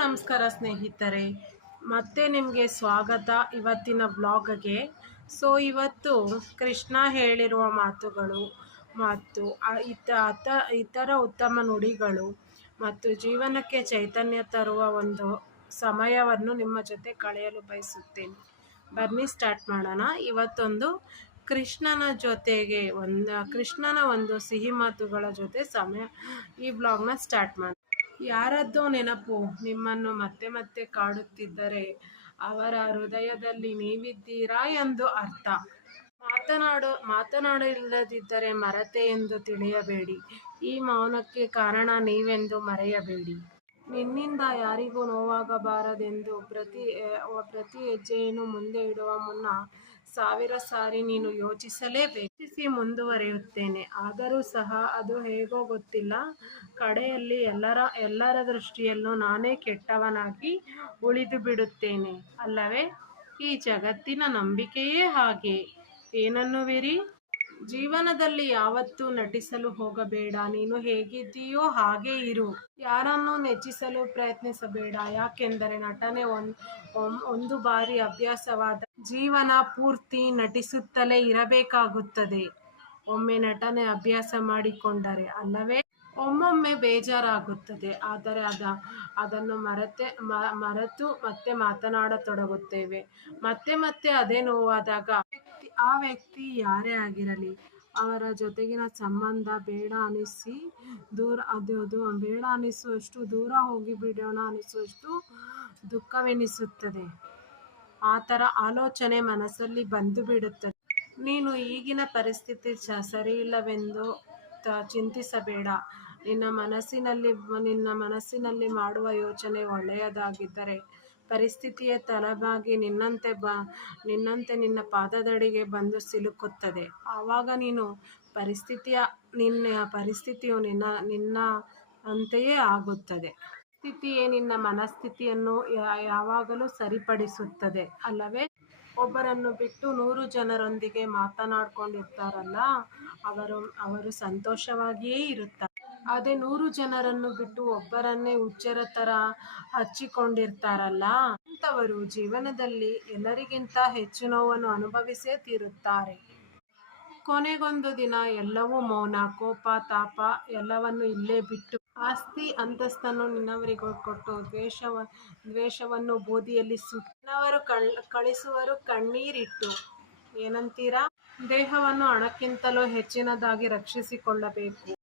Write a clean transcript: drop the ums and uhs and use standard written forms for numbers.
ನಮಸ್ಕಾರ ಸ್ನೇಹಿತರೆ, ಮತ್ತೆ ನಿಮಗೆ ಸ್ವಾಗತ ಇವತ್ತಿನ ಬ್ಲಾಗ್ಗೆ. ಇವತ್ತು ಕೃಷ್ಣ ಹೇಳಿರುವ ಮಾತುಗಳು ಮತ್ತು ಇತರ ಉತ್ತಮ ನುಡಿಗಳು ಮತ್ತು ಜೀವನಕ್ಕೆ ಚೈತನ್ಯ ತರುವ ಒಂದು ಸಮಯವನ್ನು ನಿಮ್ಮ ಜೊತೆ ಕಳೆಯಲು ಬಯಸುತ್ತೇನೆ. ಬನ್ನಿ ಸ್ಟಾರ್ಟ್ ಮಾಡೋಣ. ಇವತ್ತೊಂದು ಕೃಷ್ಣನ ಒಂದು ಸಿಹಿ ಮಾತುಗಳ ಜೊತೆ ಈ ಬ್ಲಾಗ್ನ ಸ್ಟಾರ್ಟ್ ಮಾಡಿ. ಯಾರದ್ದೋ ನೆನಪು ನಿಮ್ಮನ್ನು ಮತ್ತೆ ಮತ್ತೆ ಕಾಡುತ್ತಿದ್ದರೆ ಅವರ ಹೃದಯದಲ್ಲಿ ನೀವಿದ್ದೀರಾ ಎಂದು ಅರ್ಥ. ಮಾತನಾಡಲಿಲ್ಲದಿದ್ದರೆ ಮರೆತೆ ಎಂದು ತಿಳಿಯಬೇಡಿ. ಈ ಮೌನಕ್ಕೆ ಕಾರಣ ನೀವೆಂದು ಮರೆಯಬೇಡಿ. ನಿನ್ನಿಂದ ಯಾರಿಗೂ ನೋವಾಗಬಾರದೆಂದು ಪ್ರತಿ ಹೆಜ್ಜೆಯನ್ನು ಮುಂದೆ ಇಡುವ ಮುನ್ನ 1000 ಸಾರಿ ನೀನು ಯೋಚಿಸಲೇಬೇಕು. ಯೋಚಿಸಿ ಮುಂದುವರಿಯುತ್ತೇನೆ. ಆದರೂ ಸಹ ಅದು ಹೇಗೋ ಗೊತ್ತಿಲ್ಲ, ಕಡೆಯಲ್ಲಿ ಎಲ್ಲರ ದೃಷ್ಟಿಯಲ್ಲೂ ನಾನೇ ಕೆಟ್ಟವನಾಗಿ ಉಳಿದು ಬಿಡುತ್ತೇನೆ ಅಲ್ಲವೇ? ಈ ಜಗತ್ತಿನ ನಂಬಿಕೆಯೇ ಹಾಗೆ. ಏನನ್ನುವಿರಿ? ಜೀವನದಲ್ಲಿ ಯಾವತ್ತೂ ನಟಿಸಲು ಹೋಗಬೇಡ. ನೀನು ಹೇಗಿದ್ದೀಯೋ ಹಾಗೇ ಇರು. ಯಾರನ್ನೂ ನೆಚ್ಚಿಸಲು ಪ್ರಯತ್ನಿಸಬೇಡ. ಯಾಕೆಂದರೆ ನಟನೆ ಒಂದು ಬಾರಿ ಅಭ್ಯಾಸವಾದ ಜೀವನ ಪೂರ್ತಿ ನಟಿಸುತ್ತಲೇ ಇರಬೇಕಾಗುತ್ತದೆ. ಒಮ್ಮೆ ನಟನೆ ಅಭ್ಯಾಸ ಮಾಡಿಕೊಂಡರೆ ಅಲ್ಲವೇ ಒಮ್ಮೊಮ್ಮೆ ಬೇಜಾರಾಗುತ್ತದೆ. ಆದರೆ ಅದನ್ನು ಮರೆತು ಮತ್ತೆ ಮಾತನಾಡತೊಡಗುತ್ತೇವೆ. ಮತ್ತೆ ಅದೇ ನೋವಾದಾಗ ಆ ವ್ಯಕ್ತಿ ಯಾರೇ ಆಗಿರಲಿ ಅವರ ಜೊತೆಗಿನ ಸಂಬಂಧ ಬೇಡ ಅನಿಸುವಷ್ಟು ದೂರ ಹೋಗಿಬಿಡೋಣ ಅನಿಸುವಷ್ಟು ದುಃಖವೆನಿಸುತ್ತದೆ. ಆ ಥರ ಆಲೋಚನೆ ಮನಸ್ಸಲ್ಲಿ ಬಂದು ಬಿಡುತ್ತದೆ. ನೀನು ಈಗಿನ ಪರಿಸ್ಥಿತಿ ಸರಿಯಿಲ್ಲವೆಂದು ಚಿಂತಿಸಬೇಡ. ನಿನ್ನ ಮನಸ್ಸಿನಲ್ಲಿ ಮಾಡುವ ಯೋಚನೆ ಒಳ್ಳೆಯದಾಗಿದ್ದರೆ ಪರಿಸ್ಥಿತಿಯೇ ತಲೆಬಾಗಿ ನಿನ್ನಂತೆ ನಿನ್ನ ಪಾದದಡಿಗೆ ಬಂದು ಸಿಲುಕುತ್ತದೆ. ಆವಾಗ ಪರಿಸ್ಥಿತಿಯು ನಿನ್ನ ಅಂತೆಯೇ ಆಗುತ್ತದೆ. ಪರಿಸ್ಥಿತಿಯೇ ನಿನ್ನ ಮನಸ್ಥಿತಿಯನ್ನು ಯಾವಾಗಲೂ ಸರಿಪಡಿಸುತ್ತದೆ ಅಲ್ಲವೇ? ಒಬ್ಬರನ್ನು ಬಿಟ್ಟು 100 ಜನರೊಂದಿಗೆ ಮಾತನಾಡ್ಕೊಂಡಿರ್ತಾರಲ್ಲ, ಅವರು ಸಂತೋಷವಾಗಿಯೇ ಇರುತ್ತಾರೆ. ಅದೇ 100 ಜನರನ್ನು ಬಿಟ್ಟು ಒಬ್ಬರನ್ನೇ ಹುಚ್ಚರ ಥರ ಹಚ್ಚಿಕೊಂಡಿರ್ತಾರಲ್ಲ, ಅಂಥವರು ಜೀವನದಲ್ಲಿ ಎಲ್ಲರಿಗಿಂತ ಹೆಚ್ಚು ನೋವನ್ನು ಅನುಭವಿಸೇ ತೀರುತ್ತಾರೆ. ಕೊನೆಗೊಂದು ದಿನ ಎಲ್ಲವೂ ಮೌನ. ಕೋಪ ತಾಪ ಎಲ್ಲವನ್ನು ಇಲ್ಲೇ ಬಿಟ್ಟು ಆಸ್ತಿ ಅಂತಸ್ತನ್ನು ನಿನ್ನವರಿಗೆ ಕೊಟ್ಟು ದ್ವೇಷವನ್ನು ಬೂದಿಯಲ್ಲಿ ಸುಟ್ಟು ನಿನ್ನವರು ಕಳಿಸುವರು ಕಣ್ಣೀರಿಟ್ಟು. ಏನಂತೀರಾ? ದೇಹವನ್ನು ಹಣಕ್ಕಿಂತಲೂ ಹೆಚ್ಚಿನದಾಗಿ ರಕ್ಷಿಸಿಕೊಳ್ಳಬೇಕು.